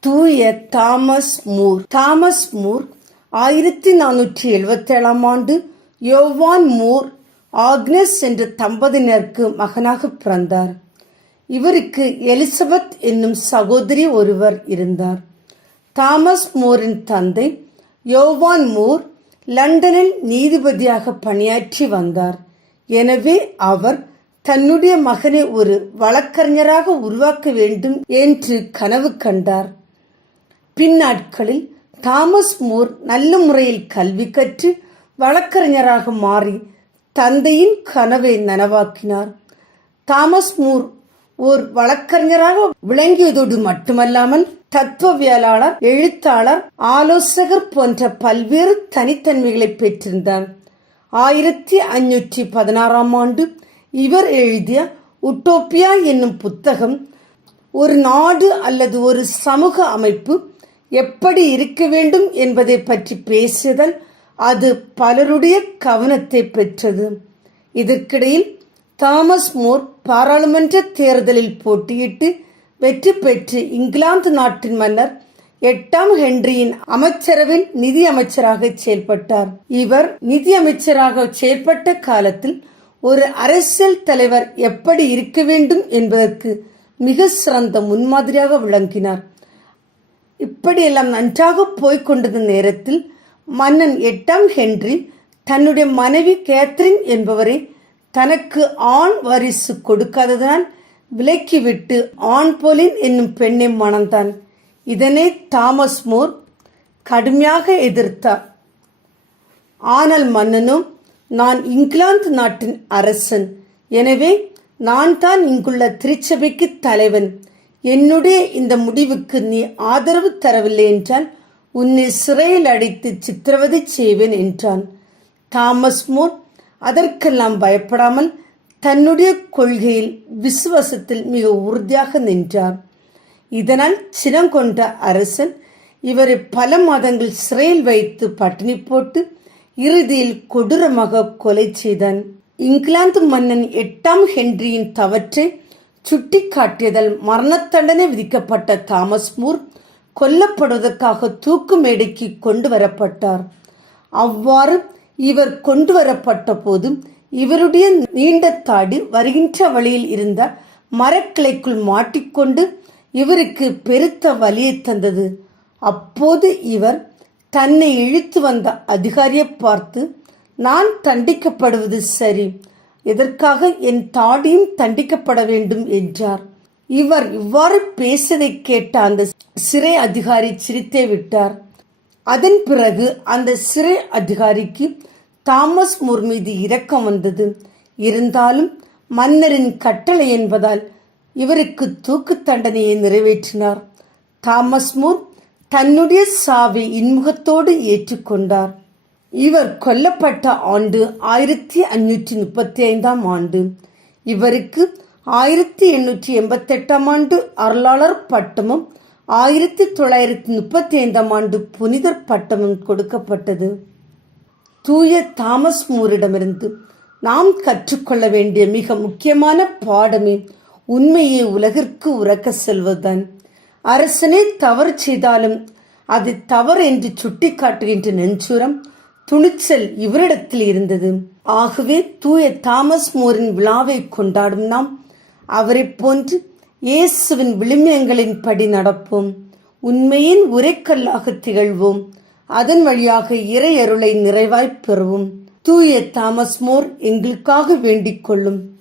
தூய Thomas Moore. Thomas Moore ஆயிரத்தி நானூற்றி எழுபத்தி ஏழாம் ஆண்டு யோவான் மூர் ஆக்னஸ் என்ற தம்பதியினருக்கு மகனாக பிறந்தார். இவருக்கு எலிசபெத் என்னும் சகோதரி ஒருவர் இருந்தார். தாமஸ் மூரின் தந்தை யோவான் மூர் லண்டனில் நீதிபதியாக பணியாற்றி வந்தார். எனவே அவர் தன்னுடைய மகனை ஒரு வழக்கறிஞராக உருவாக்க வேண்டும் என்று கனவு கண்டார். பின்னாட்களில் தாமஸ் மூர் நல்ல முறையில் கல்வி கற்று வழக்கறிஞராக மாறி தந்தையின் கனவை நனவாக்கினார். தாமஸ் மூர் ஓர் வழக்கறிஞராக விளங்கியதோடு மட்டுமல்லாமல் தத்துவவியலாளர் எழுத்தாளர் ஆலோசகர் போன்ற பல்வேறு தனித்தன்மைகளை பெற்றிருந்தார். ஆயிரத்தி ஐநூற்றி பதினாறாம் ஆண்டு இவர் எழுதிய உட்டோப்பியா என்னும் புத்தகம் ஒரு நாடு அல்லது ஒரு சமூக அமைப்பு எப்படி இருக்க வேண்டும் என்பதை பற்றி பேசியதால் அது பலருடைய கவனத்தை பெற்றது. இதற்கிடையில் தாமஸ் மோர் பாராளுமன்ற தேர்தலில் போட்டியிட்டு வெற்றி பெற்று இங்கிலாந்து நாட்டின் மன்னர் எட்டாம் ஹென்ரியின் அமைச்சரவில் நிதி அமைச்சராக செயல்பட்டார். இவர் நிதி அமைச்சராக செயல்பட்ட காலத்தில் ஒரு அரசியல் தலைவர் எப்படி இருக்க வேண்டும் என்பதற்கு மிக சிறந்த முன்மாதிரியாக விளங்கினார். இப்படியெல்லாம் நன்றாக போய்கொண்டிருந்த நேரத்தில் மன்னன் எட்டாம் ஹென்றி தன்னுடைய மனைவி கேத்ரின் என்பவரை தனக்கு ஆண் வாரிசு கொடுக்காததால் விலக்கிவிட்டு ஆண் போலின் என்னும் பெண்ணை மணந்தான். இதனை தாமஸ் மோர் கடுமையாக எதிர்த்தார். ஆனால் மன்னனும் நான் இங்கிலாந்து நாட்டின் அரசன். எனவே நான் தான் இங்குள்ள திருச்சபைக்கு தலைவன். என்னுடைய இந்த முடிவுக்கு நீ ஆதரவு தரவில்லை என்றால் உன்னை சிறையில் அடைத்து சித்திரவதை செய்வேன் என்றான். தாமஸ் மோர் அதற்கெல்லாம் பயப்படாமல் தன்னுடைய கொள்கையில் விசுவாசத்தில் மிக உறுதியாக நின்றார். இதனால் சினம் கொண்ட அரசன் இவரை பல மாதங்கள் சிறையில் வைத்து பட்டினி போட்டு இறுதியில் கொடூரமாக கொலை செய்தான். இங்கிலாந்து மன்னன் எட்டாம் ஹென்ரியின் தவற்றை சுட்டிக்காட்டியதால் மரண தண்டனை விதிக்கப்பட்ட தாமஸ் மூர் கொல்லப்படுவதற்காக தூக்கு மேடைக்கு கொண்டு வரப்பட்டார். அவ்வாறு இவர் கொண்டு வரப்பட்ட போதும் இவருடைய நீண்ட தாடி வருகின்ற வழியில் இருந்த மரக்கிளைக்குள் மாட்டிக்கொண்டு இவருக்கு பெருத்த வலியை தந்தது. அப்போது இவர் தன்னை இழுத்து வந்த அதிகாரியை பார்த்து நான் தண்டிக்கப்படுவது சரி. எதற்காக என் தாடியும் தண்டிக்கப்பட வேண்டும்? என்றார். இவர் இவ்வாறு பேசியதை கேட்ட அந்த சிறை அதிகாரி சிரித்தே விட்டார். அதன் பிறகு அந்த சிறை அதிகாரிக்கு தாமஸ் மூர் மீது இரக்கம் வந்தது. இருந்தாலும் மன்னரின் கட்டளை என்பதால் இவருக்கு தூக்கு தண்டனையை நிறைவேற்றினார். தாமஸ் மூர் தன்னுடைய சாவை இன்முகத்தோடு ஏற்றுக்கொண்டார் இவர் கொல்லப்பட்ட ஆண்டு ஆயிரத்தி அஞ்சூற்றி முப்பத்தி ஐந்தாம் ஆண்டு. இவருக்கு ஆயிரத்தி எண்ணூற்றி எண்பத்தெட்டாம் ஆண்டு அருளாளர் பட்டமும் ஆயிரத்தி தொள்ளாயிரத்தி முப்பத்தி ஐந்தாம் ஆண்டு புனிதர் பட்டமும் கொடுக்கப்பட்டது. தூய தாமஸ் மூரிடமிருந்து நாம் கற்றுக்கொள்ள வேண்டிய மிக முக்கியமான பாடமே உண்மையை உலகிற்கு உறக்க செல்வதுதான். அரசனே தவறு செய்தாலும் அது தவறு என்று சுட்டிக்காட்டுகின்ற நெஞ்சுரம் துணிச்சல் இவரிடத்தில் இருந்தது. ஆகவே தூய தாமஸ் மோரின் விழாவை கொண்டாடும் நாம் அவரை போன்று இயேசுவின் விளிமியங்களின் படி நடப்போம். உண்மையின் உரைக்கல்லாக திகழ்வோம். அதன் வழியாக இறை அருளை நிறைவாய்ப் பெறுவோம். தூய தாமஸ் மோர் எங்களுக்காக வேண்டிக் கொள்ளும்.